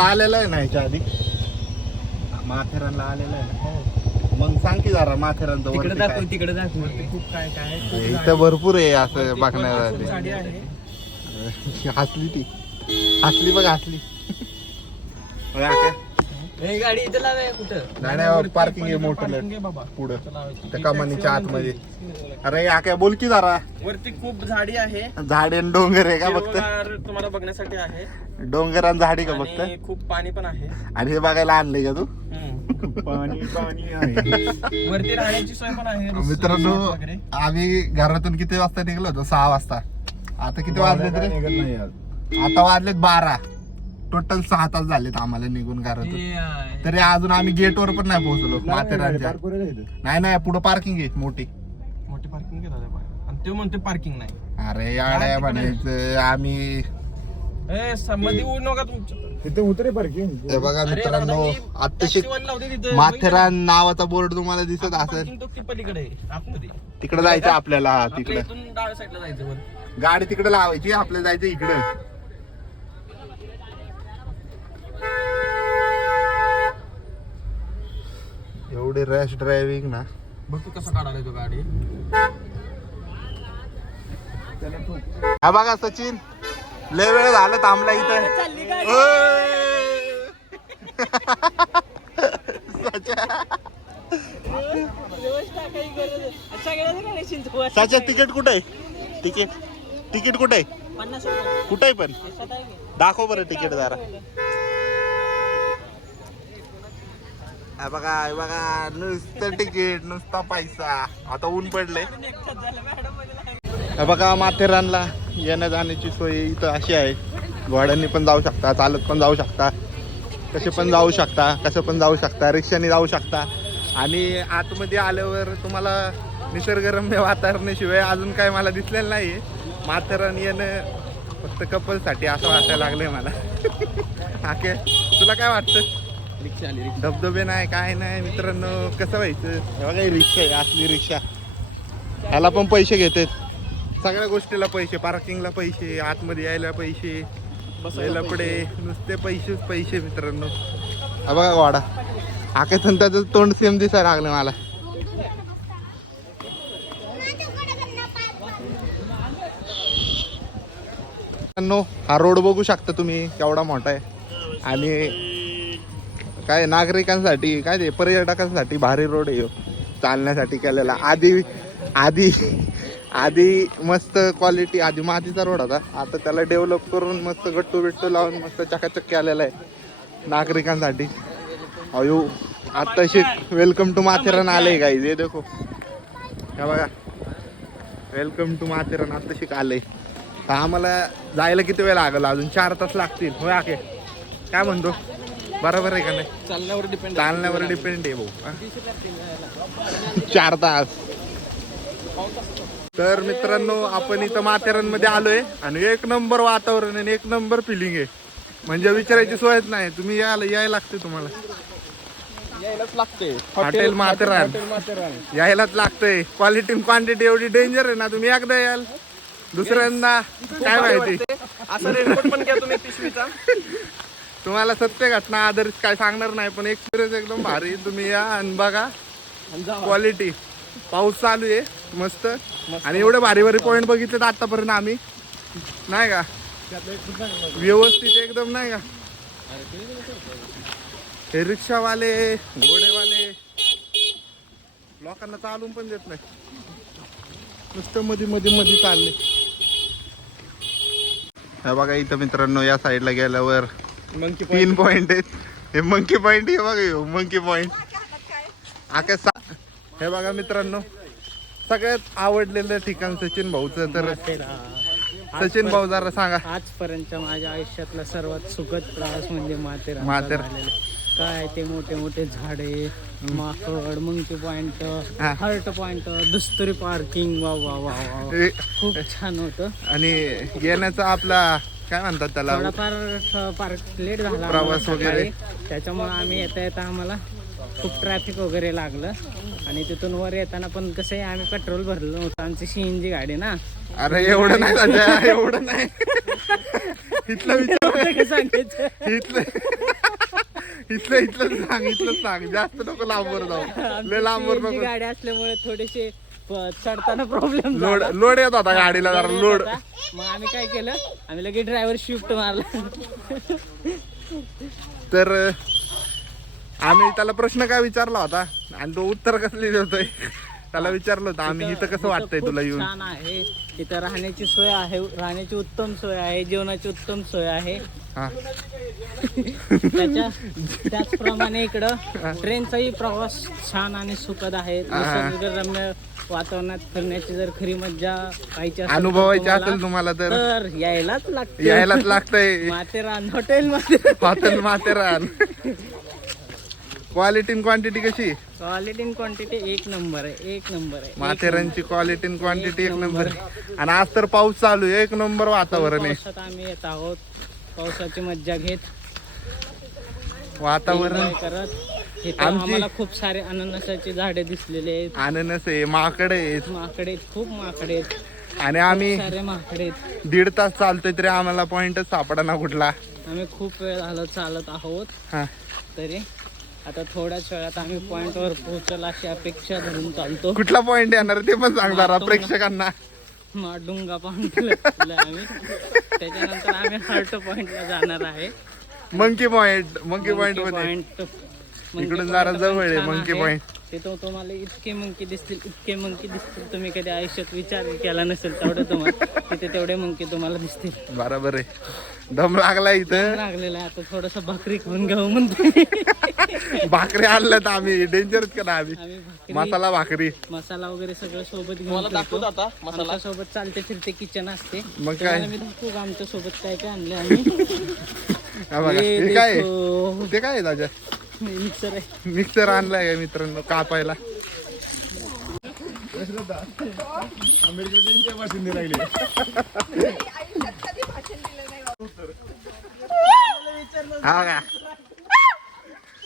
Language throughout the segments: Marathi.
आलेला आहे ना ह्याच्या आधी? माथेरानला आलेला आहे ना. मग सांग की जरा माथेरानचं तिकडे वरती दाखव काय? तिकडे दाखव. खूप काय काय खूप इथं भरपूर आहे असं गाडी बघण्यासाठी आहे हसली ती. हसली बघ हसली? हे गाडी इथं लावे कुठं? नाही, नाही पार्किंग आहे मोठं पुढं. त्या कमानीच्या आतमध्ये. अरे या काय बोल की जरा. वरती खूप झाडी आहे. झाडे आणि डोंगर आहे का फक्त? हिरवगार तुम्हाला बघण्यासाठी आहे. डोंगर आणि झाडी का फक्त? आणि खूप पाणी पण आहे. आणि हे बघायला आणले का तू? पाणी पाणी आहे. वरती राहण्याची सोय पण आहे. मित्रांनो resort वगैरे. आम्ही घरातून किती वाजता निघलो होतो? सहा वाजता. आता किती वाजले तरी? निघत नाही आज. आता वाजलेत बारा. टोटल सहा तास झालेत आम्हाला निघून घरातून. अं, तरी अजून आम्ही गेटवर पण नाही पोहोचलो माथेरानच्या. नाही नाही पुढे पार्किंग आहे मोठी. मोठी पार्किंग आणि ते म्हणते पार्किंग नाही. अरे याड्या म्हणायचं आम्ही नका तुमच्या तिथे उतरे पार्किंग हे बघा अरे मित्रांनो आत्ताशी. माथेरान नावाचा बोर्ड तुम्हाला दिसत असेल. पार्किंग तो की पलीकडे आहे, आतमध्ये. तिकडे जायचं आपल्याला आपल्या तिकडे. इथून डाव्या साईडला जायचं वर. गाडी तिकडे लावायची आपल्याला जायचं इकडे. एवढे रॅश ड्रायव्हिंग ना. बघ तू कसं काढायला तो गाडी. हा बघा सचिन लय वेळ झालं थांबला इथं! सच्या. सच्या तिकीट कुठे आहे? तिकीट तिकीट कुठे आहे? कुठे आहे पण? दाखव बरं तिकीट जरा. हा बघा हे बघा नुसतं तिकीट नुसता पैसा. आता ऊन पडलंय. हे बघा माथेरानला येण्या जाण्याची सोय इथं अशी आहे. घोड्यांनी पण जाऊ शकता चालत पण जाऊ शकता. कसे पण जाऊ शकता कसं पण जाऊ शकता रिक्षाने जाऊ शकता. आणि आतमध्ये आल्यावर तुम्हाला निसर्गरम्य वातावरणाशिवाय अजून काय मला दिसलेलं नाही आहे माथेरान येणं फक्त कपलसाठी असं वाटायला लागलंय मला. ओके तुला काय वाटतं? रिक्षा आली रिक्षा. धबधबे नाही काय नाही मित्रांनो कसं व्हायचं? हे बघा ही रिक्षा आहे असली रिक्षा. ह्याला पण पैसे घेतात. सगळ्या गोष्टीला पैसे पार्किंगला पैसे आतमध्ये यायला पैसे बसायला पुढे. नुसते पैसेच पैसे मित्रांनो. हा बघा वाडा. आकाशन त्याचं तोंड सेम दिसायला लागलं मला. मित्रांनो, हा रोड बघू शकता तुम्ही केवढा मोठा आहे. आणि काय नागरिकांसाठी काय ते पर्यटकांसाठी भारी रोड आहे चालण्यासाठी केलेला. आधी आधी आधी मस्त क्वालिटी आधी मातीचा रोड होता. आता त्याला डेव्हलप करून मस्त गट्टू बिट्टू लावून मस्त चकाचक केलेला आहे नागरिकांसाठी. अयो आत्ताशी वेलकम टू माथेरान आले काही हे देखो. हे बघा. Welcome to Matheran. आत्ताशी आलंय. तर आम्हाला जायला किती वेळ लागला? अजून चार तास लागतील. होय आके. काय म्हणतो? बरोबर आहे का नाही? चालण्यावर डिपेंड चालण्यावर डिपेंड आहे भाऊ हा? चार तास. तर मित्रांनो आपण इथं माथेरानमध्ये आलोय आणि एक नंबर वातावरण आणि एक नंबर फिलिंग आहे. म्हणजे विचारायची सोयच नाही. तुम्ही यायला यायला लागते तुम्हाला. यायलाच लागते. हॉटेल माथेरान. हॉटेल माथेरान. यायलाच लागतंय क्वालिटी क्वांटिटी एवढी डेंजर आहे ना तुम्ही एकदा याल. दुसऱ्यांदा काय माहिती? असं रेनकोट पण घ्या तुम्ही पिशवीचा. तुम्हाला सत्य घटना आदर्श काय सांगणार नाही पण एक्सपिरियन्स एकदम भारी. तुम्ही या आणि बघा. क्वालिटी पाऊस चालू आहे मस्त. आणि एवढे भारी भारी पॉइंट बघितले आतापर्यंत आम्ही. नाही का? व्यवस्थित एकदम नाही का? हे रिक्षावाले घोडेवाले. लोकांना चालून पण देत नाही. नुसतं मध्ये मध्ये मध्ये चालले. हे बघा इथं मित्रांनो या साईडला गेल्यावर मंकी तीन पॉइंट आहेत. हे मंकी पॉइंट हे बघा मंकी पॉइंट आकाश सा- हे बघा मित्रांनो सगळ्यात आवडलेलं ठिकाण सचिन भाऊचं तर सचिन भाऊ जरा सांगा. आजपर्यंतच्या माझ्या आयुष्यातला सर्वात सुखद प्रवास म्हणजे माथेरान माथेर. काय ते मोठे मोठे झाडे माकड मंकी पॉइंट. हर्ट पॉइंट दुस्तरी पार्किंग वा वा वा वा. खूप छान होतं. आणि येण्याचा आपला काय म्हणतात त्याला? थोडाफार पार्क लेट झाला प्रवास वगैरे. त्याच्यामुळे आम्ही येता येता आम्हाला खूप ट्रॅफिक वगैरे लागलं. आणि तिथून वर येताना पण कसं आहे आम्ही पेट्रोल भरलं नव्हतं. आमची सीएनजी गाडी ना. अरे एवढं नाही एवढं नाही. इथलं विचार. सांगायचं? इथलं इथलं इथलं सांग इथलं सांग. जास्त नको लांबवर जाऊ. लय लांबवर नको. गाडी असल्यामुळे थोडेसे प- चढताना प्रॉब्लेम लोड लोड येत होता गाडीला जरा लोड मग आम्ही काय केलं? आम्ही लगेच ड्रायव्हर शिफ्ट मारला. तर आम्ही त्याला प्रश्न काय विचारला होता? आणि तो उत्तर कसले देतोय? त्याला विचारलं होतं आम्ही इथं कसं वाटतंय खूप तुला येऊन? छान आहे. इथं राहण्याची सोय आहे राहण्याची उत्तम सोय आहे जेवणाची उत्तम सोय आहे. हा. त्याच्या त्याचप्रमाणे इकडं ट्रेनचाही प्रवास छान आणि सुखद आहे. निसर्गरम्य वातावरणात फिरण्याची जर खरी मज्जा पाहिजे असेल अनुभवायची तुम्हाला- असेल तुम्हाला तर. तर यायलाच लागते यायलाच लागतंय. माथेरान हॉटेल मध्ये हॉटेल माथेरान. क्वालिटी क्वांटिटी कशी? क्वालिटी इन क्वांटिटी एक नंबर आहे एक नंबर आहे. माथेरानची क्वालिटी क्वांटिटी एक नंबर आणि आज तर पाऊस चालू आहे एक नंबर वातावरण आहे. पावसात आम्ही येत आहोत. पावसाची मज्जा घेत. वातावरण. Enjoy करत. इथं आमची- आम्हाला खूप सारे अननसाची झाडे दिसलेले आहेत. अननस आहे माकड आहेत. माकडे आहेत, खूप माकडे आहेत. आणि आम्ही सारे माकडे आहेत. दीड तास चालतोय तरी आम्हाला पॉइंटच सापडा ना कुठला. आम्ही खूप वेळ झालं चालत आहोत. हा. तरी आता थोड्याच वेळात आम्ही पॉइंटवर पोहोचल अशी अपेक्षा धरून चालतो. कुठला पॉइंट येणार ते पण सांग जरा प्रेक्षकांना. माडुंगा पॉइंटला आम्ही. त्याच्यानंतर आम्ही हार्ट पॉइंटला जाणार आहे. Monkey point monkey point point इकडून जरा जवळ आहे monkey point. तिथं तुम्हाला इतके मंकी दिसतील इतके मंकी दिसतील तुम्ही कधी आयुष्यात विचार केला नसेल तेवढं तुम्हाला. तिथे तेवढे मंकी तुम्हाला दिसतील. बरोबर आहे. दम लागला इथं. लागलेलं आहे. आता थोडस भाकरी खाऊन घ्यावं म्हणते भाकरी आणलं तर आम्ही डेंजरच करा आम्ही? मसाला भाकरी. मसाला वगैरे सगळं सोबत घेऊन दाखवत. आता मसाला. आमच्यासोबत चालते फिरते किचन असते. मग काय? मी दाखवू आमच्यासोबत काय काय आणले आम्ही? हा बघा. हे हे काय. ते काय आहे दादा मिक्सर आहे. मिक्सर आणलाय का मित्रांनो कापायला? हा का?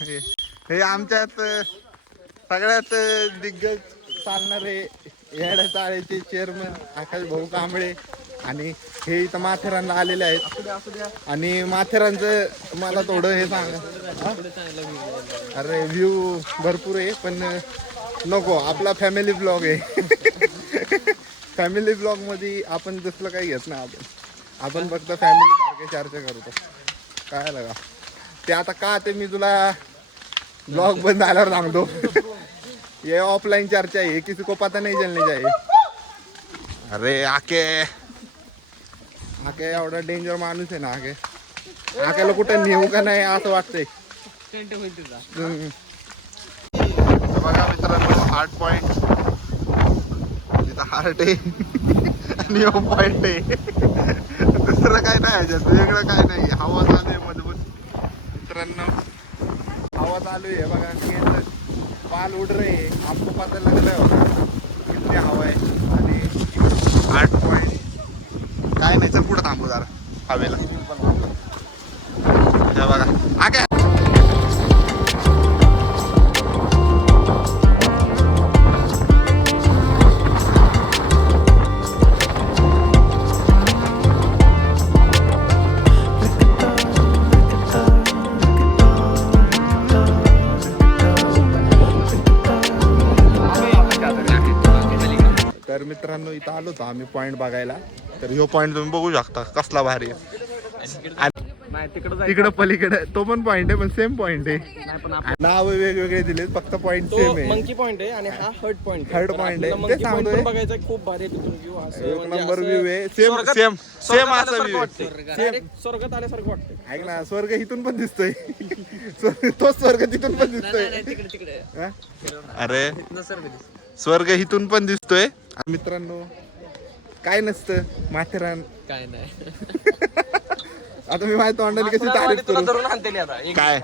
हे हे आमच्यात सगळ्यात दिग्गज चालणारे येड्या चाळ्याचे चेअरमन आकाश भाऊ कांबळे आणि हे इथं माथेरानला आलेले आहेत. आणि माथेरानचं मला थोडं हे सांगा. अरे व्ह्यू भरपूर आहे पण नको आपला फॅमिली ब्लॉग आहे. फॅमिली ब्लॉगमध्ये आपण दुसरं काही घेत नाही आपण. आपण फक्त फॅमिली सारखे चर्चा करतो. काय लगा ते आता का ते मी तुला ब्लॉग बंद झाल्यावर सांगतो. ये ऑफलाईन चर्चा आहे किसी को पता नहीं चलने चाहिए अरे आके. आके एवढा डेंजर माणूस आहे ना आके. आकेला कुठं नेऊ का नाही असं वाटतंय. हम्म. बघा मित्रांनो हार्ट पॉइंट तिथं हार्ट आहे. आणि पॉइंट आहे. काय नाही ह्याच्यात वेगळं काय नाही. हवा चालू आहे मजबूत. मित्रांनो हवा चालू आहे. बघा पाल उड रे आपको पता लग रहा होगा किती हवा आहे. आणि हार्ट पॉईंट काय नाही तर पुढे थांबू जरा. हवेला. तर मित्रांनो इथं आलो होतो आम्ही पॉइंट बघायला. तर ह्यो पॉइंट तुम्ही बघू शकता कसला भारी आहे. तिकडे पलीकडे तो पण पॉइंट आहे पण सेम पॉइंट आहे. नाव वेगवेगळे दिलेत फक्त पॉइंट तो सेम आहे. मंकी पॉइंट आहे आणि हा हर्ट पॉइंट आहे. ते सांगतोय. बघायचा खूप भारी एक म्हणजे नंबर व्ह्यू आहे. सेम सेम सेम असा व्ह्यू स्वर्गात आल्यासारखं वाटतंय. ऐक ना स्वर्ग इथून पण दिसतोय. तोच स्वर्ग तिथून पण दिसतोय? अरे. स्वर्ग इथून पण दिसतोय. मित्रांनो काय नसतं माथेरान काय नाही. आता मी माझ्या तोंडाला कशी तारीफ तुला करू? धरून आणते आता. एक काय.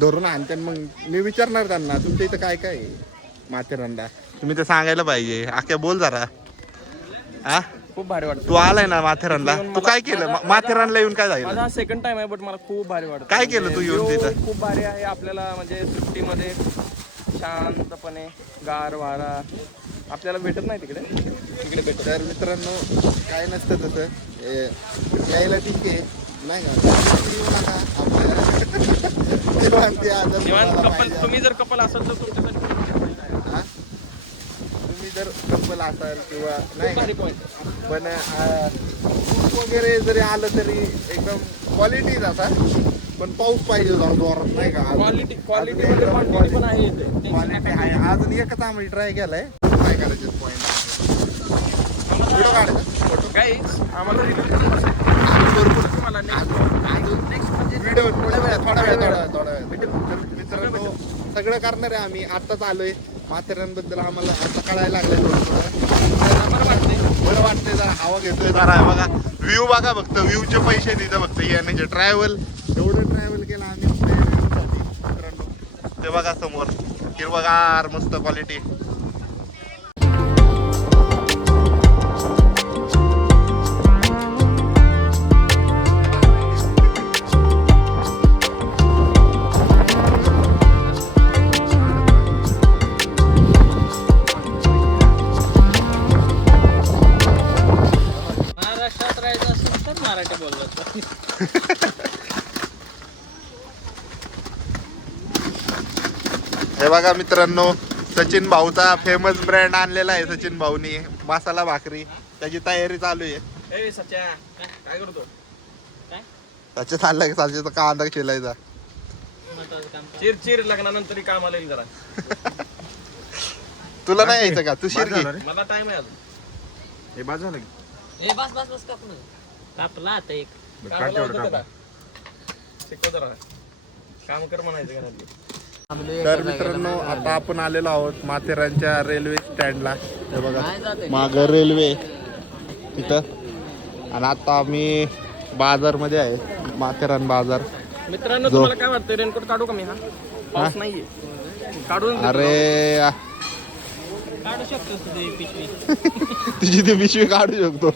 धरून आणते मग मी विचारणार त्यांना तुमच्या इथं काय काय आहे? माथेरानला तुम्ही ते सांगायला पाहिजे. आख्या बोल जरा. हा खूप भारी वाटतं. तू आलाय ना माथेरानला तू काय केलं? मा- माथेरानला येऊन काय झालं? माझा सेकंड टाइम आहे बट मला खूप भारी वाटतं. काय केलं तू येऊन view तिथं? खूप भारी आहे आपल्याला म्हणजे सुट्टीमध्ये शांतपणे गार वारा आपल्याला भेटत नाही तिकडे? तिकडे भेटत तर मित्रांनो काय नसतं तसं. ए, यायला ठीक आहे. नाही का? येऊ नका आपल्याला निवांत या, कपल पाहिजे. तुम्ही जर कपल असाल तर तुमच्यासाठी हा? तुम्ही जर कपल असाल किंवा नाही का? भारी पॉईंट पण वगैरे जरी आलं तरी एकदम क्वालिटी असा पण पाऊस पाहिजे जरा जोरात नाही का? मध्ये पण आहे इथे. क्वालिटी आहे. अजून एकच आम्ही ट्राय केलाय. करायचं पॉईंट व्हिडिओ काढायचा फोटो. काही आम्हाला भरपूर. तुम्हाला नेक्स्ट व्हिडिओ थोड्या थोड्या वेळात तर मित्रांनो सगळं करणार आहे आम्ही. आत्ताच आलोय. माथेरानबद्दल आम्हाला आता कळायला लागलं थोडं थोडं. बरं वाटतंय. जरा. हवा घेतोय जरा. बघा. व्ह्यू बघा फक्त. व्ह्यूचे पैसे तिथं फक्त. येण्याचे ट्रॅव्हल एवढं ट्रॅव्हल केलं आम्ही. ते बघा समोर. हिरवगार मस्त क्वालिटी हे बघा मित्रांनो सचिन भाऊचा फेमस ब्रँड आणलेला आहे सचिन भाऊनी. मसाला भाकरी. त्याची तयारी चालू आहे. ए सच्या काय करतो? काय? त्याचे चाललंय साजेचा कांदा कर. चिर चिर लग्नानंतर ही कामाला येईल जरा. तुला नाही यायचं का? तू शिरकी मला टाइम आहे अजून. हे झालं की? बस बस बस कापला आता एक. का? शिकव जरा. काम कर म्हणायचं घरातली. तर मित्रांनो आता आपण आलेलो आहोत माथेरानच्या रेल्वे स्टँडला. हे बघा माग रेल्वे तिथं आणि आता आम्ही बाजारमध्ये आहे माथेरान बाजार. मित्रांनो तुम्हाला काय वाटतं रेनकोट काढू का मी हा? पाऊस नाहीये. काढून अरे काढू शकतोस तुझी पिशवी. तुझी ती पिशवी काढू शकतो.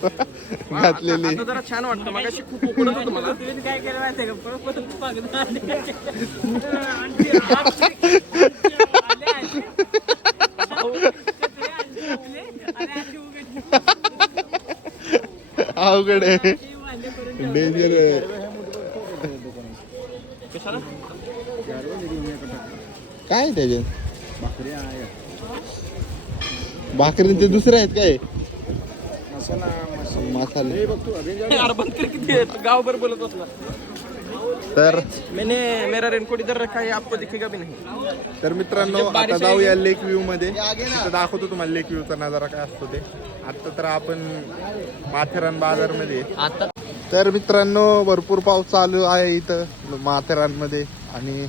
घातलेली. आता जरा छान वाटतं. मग खूप उकडत होतं मला. तुम्ही काय केलं माहितीये का? आणले. आणि अशी उघडली. अवघड आहे. ती वांदे करून ठेवली. डेंजर कशाला काय त्याच्यात भाकरी ते दुसरे आहेत काय? मसाला हे गावभर बोलत बसला. तर? मैंने मेरा रेनकोट इधर रखा है आपको दिखेगा भी नहीं. तर मित्रांनो आता जाऊया लेक व्ह्यू मध्ये. तिथं दाखवतो तुम्हाला लेक व्ह्यूचा नजारा काय असतो ते. आता तर आपण माथेरान बाजारमध्ये आता तर मित्रांनो भरपूर पाऊस चालू आहे इथं माथेरानमध्ये. आणि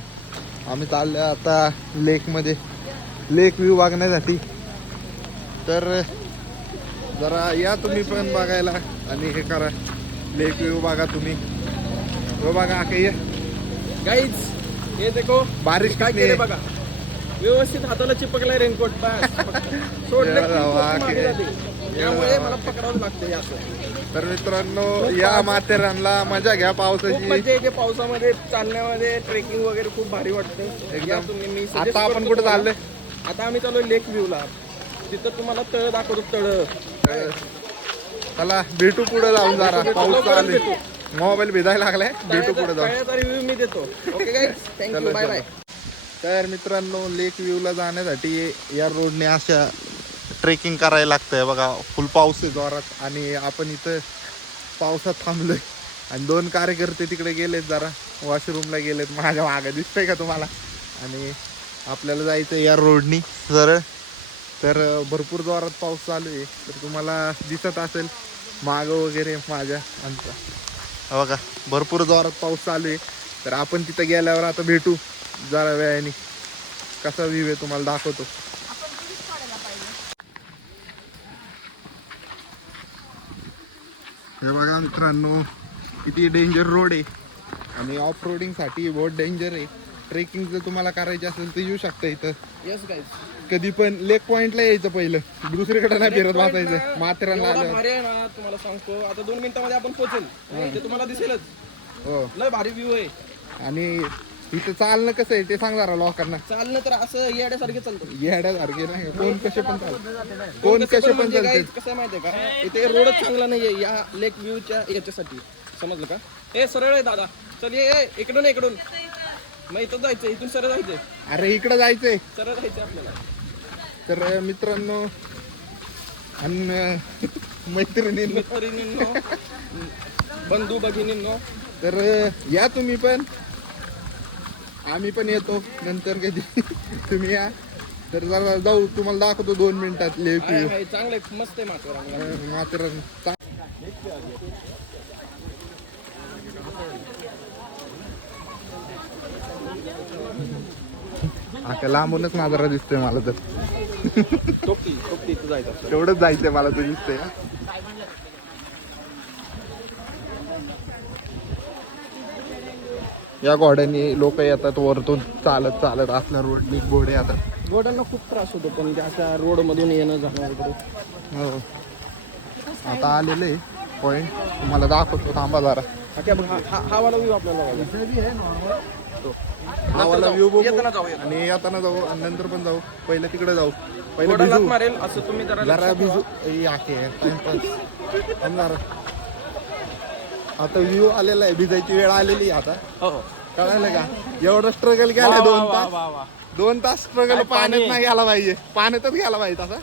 आम्ही चाललो आता लेकमध्ये लेक व्ह्यू बघण्यासाठी. तर जरा या तुम्ही पण बघायला आणि हे करा. लेक व्ह्यू बघा तुम्ही. हो बघा काही गाईज हे देखो बारिश काय केले? बघा. व्यवस्थित हाताला चिपकलाय रेनकोट. त्यामुळे मला पकडावं लागतं असं. तर मित्रांनो या माथेरानला मजा घ्या पावसाची. मजा येते पावसामध्ये चालण्यामध्ये ट्रेकिंग वगैरे खूप भारी वाटते. एकदम. आता आपण कुठे. चाललोय? आता आम्ही चालू लेक व्ह्यूला. तिथं तुम्हाला तळ दाखवतो तळ. चला भेटू पुढे जाऊन जरा. भेटू, पाऊस चालू. मोबाईल भिजायला लागलाय. भेटू पुढे जाऊन. रिव्ह्यू मी देतो. ओके गाईज चलो, थँक्यू बाय चलो. बाय तर मित्रांनो लेक व्ह्यूला जाण्यासाठी या रोडने अशा ट्रेकिंग करायला लागतंय. बघा फुल पाऊस आहे जोरात. आणि आपण इथं पावसात थांबलोय. आणि दोन कार्यकर्ते तिकडे गेलेत जरा. वॉशरूमला गेलेत. माझ्या मागं दिसतंय का तुम्हाला? आणि आपल्याला जायचं या रोडनी सरळ. तर भरपूर जोरात पाऊस चालू आहे. तर तुम्हाला दिसत असेल मागं वगैरे माझ्या आमचा. हा बघा भरपूर जोरात पाऊस चालू आहे. तर आपण तिथं गेल्यावर आता भेटू जरा वेळाने. कसा व्ह्यू आहे तुम्हाला दाखवतो. हे बघा मित्रांनो किती डेंजर रोड आहे. आणि ऑफ रोडिंगसाठी बहुत डेंजर आहे. ट्रेकिंग जर तुम्हाला करायची असेल तर येऊ शकता इथं. येस गाईज कधी पण लेक पॉइंटला यायचं पहिलं. दुसरीकडे नाही फिरत बसायचं. माथेरानला एवढा आलं भारी आहे ना तुम्हाला सांगतो. आता दोन मिनिटामध्ये आपण पोहोचेल. ते तुम्हाला दिसेलच. हो. लय भारी व्ह्यू आहे. आणि इथं चालणं कसं आहे ते सांग जरा लोकांना. चालणं तर असं येड्यासारखे चालतं. येड्यासारखे नाही कोण कसे पण चालतात कोण कसे पण म्हणजे चालतात guys कसं आहे माहितीये का? इथे रोडच चांगला नाहीये या लेक व्ह्यूच्या याच्यासाठी. समजलं का? हे सरळ आहे दादा. चल ये इकडून इकडून. मग इथं जायचं इथून सरळ जायचंय. अरे इकडं जायचंय. सरळ जायचं आपल्याला. तर मित्रांनो आणि मैत्रिणींनो. मैत्रिणींनो. बंधू भगिनींनो. तर या तुम्ही पण. आम्ही पण येतो. नंतर कधी तुम्ही या. तर जरा जाऊ. तुम्हाला दाखवतो दोन मिनिटात आहे, चांगलं मस्त आहे माथेरान. मात्र आता लांबूनच नाजरा दिसतोय मला तर. तेवढंच जायचंय मला तर दिसतंय. या घोड्यांनी लोक येतात वरतून चालत चालत असल्या रोडनी घोडे आता गोड्यांना खूप त्रास होतो पण ते अशा रोड मधून येणं जाणं वगैरे हो. आता आलेले पॉइंट तुम्हाला दाखवतो थांबा जरा. हा वाला व्ह्यू आपल्याला बघायचा. हा वाला व्ह्यू बघू येताना जाऊ, येताना. आणि येताना जाऊ आणि नंतर पण जाऊ पहिलं तिकडे जाऊ पहिलं घोडा लाथ भिजू मारेल असं तुम्ही जरा जरा लक्षात भिजू ठेवा. ए, आके टाइमपास थांब जरा. आता व्ह्यू आलेला आहे भिजायची वेळ आलेली आहे आता हो हो कळायला का एवढं स्ट्रगल वा, दोन वा, तास वा, वा. दोन तास स्ट्रगल पाण्यात पाणी? नाही गेला पाहिजे पाण्यातच गेला पाहिजे तसा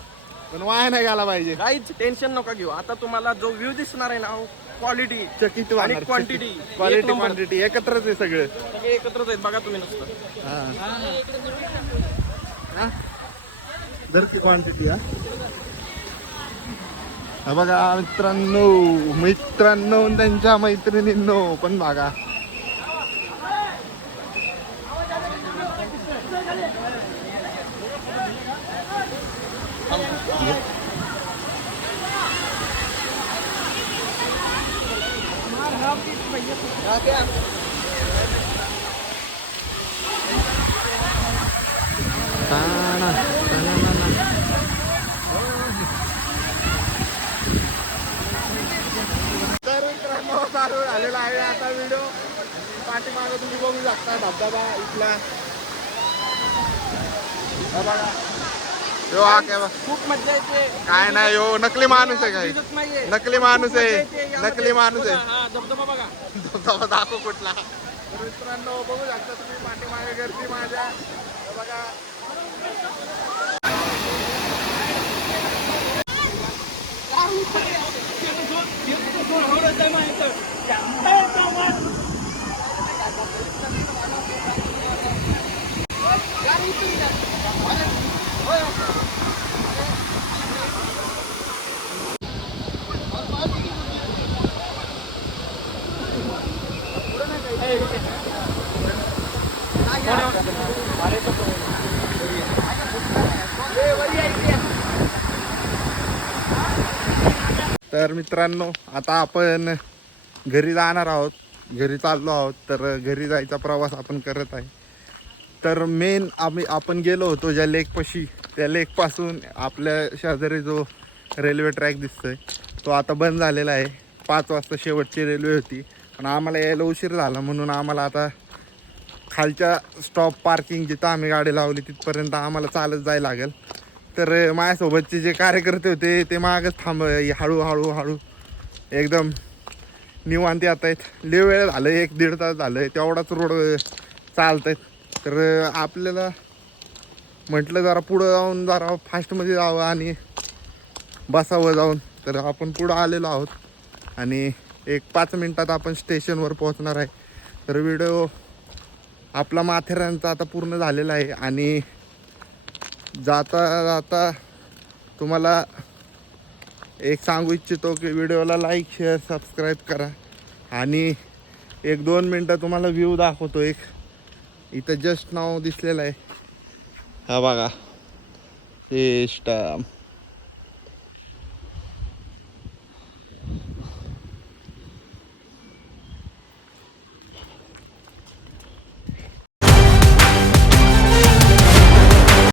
पण वाया नाही गेला पाहिजे. काहीच टेन्शन नका घेऊ. आता तुम्हाला जो व्ह्यू दिसणार आहे ना क्वालिटी चकित आणि quantity. क्वालिटी. क्वांटिटी एकत्रच आहे सगळं. सगळे एकत्रच आहेत बघा तुम्ही नसतं. हा. दर की क्वांटिटी हा? हा बघा मित्रांनो मित्रांनो आणि त्यांच्या मैत्रिणींनो पण बघा ताना, ताना, ताना. तर मित्रांनो चालू झालेला आहे आता व्हिडिओ पाठीमागं तुम्ही बघू शकता धबधबा इथला. बघा. यो हा काय बघ. खूप मजा येते. काय नाही यो नकली माणूस आहे काय नाहीये. नकली माणूस आहे. नकली माणूस आहे. हा धबधबा बघा. धबधबा दाखव कुठला. तर मित्रांनो बघू शकता तुम्ही पाठीमागे गर्दी माझ्या. हे बघा. तर मित्रांनो आता आपण घरी जाणार आहोत. घरी चाललो आहोत तर घरी जायचा प्रवास आपण करत आहे. तर मेन आम्ही आपण गेलो होतो ज्या लेकपाशी त्या लेकपासून आपल्या शेजारी जो रेल्वे ट्रॅक दिसतोय तो आता बंद झालेला आहे. पाच वाजता शेवटची रेल्वे होती. पण आम्हाला यायला उशीर झाला म्हणून आम्हाला आता खालच्या स्टॉप पार्किंग जिथं आम्ही गाडी लावली तिथपर्यंत आम्हाला चालत जायला लागेल. तर माझ्यासोबतचे जे कार्यकर्ते होते ते मागच थांब हळूहळू हळू हळू एकदम निवांत येत आहेत. लय वेळ झालं एक दीड तास झालं तेवढाच रोड चालत आहेत. तर आपल्याला म्हटलं जरा पुढं जाऊन जरा फास्टमध्ये जावं आणि बसावं जाऊन. तर आपण पुढं आलेलो आहोत. आणि एक पाच मिनटात आपण स्टेशनवर पोहोचणार आहे. तर व्हिडिओ आपला माथेरानचा आता पूर्ण झालेला आहे. आणि जाता जाता तुम्हाला एक सांगू इच्छितो की व्हिडिओला लाईक शेअर सबस्क्राईब करा. आणि एक दोन मिनटं तुम्हाला व्ह्यू दाखवतो एक. इथं जस्ट नाव दिसलेलं आहे. हा बघा. ते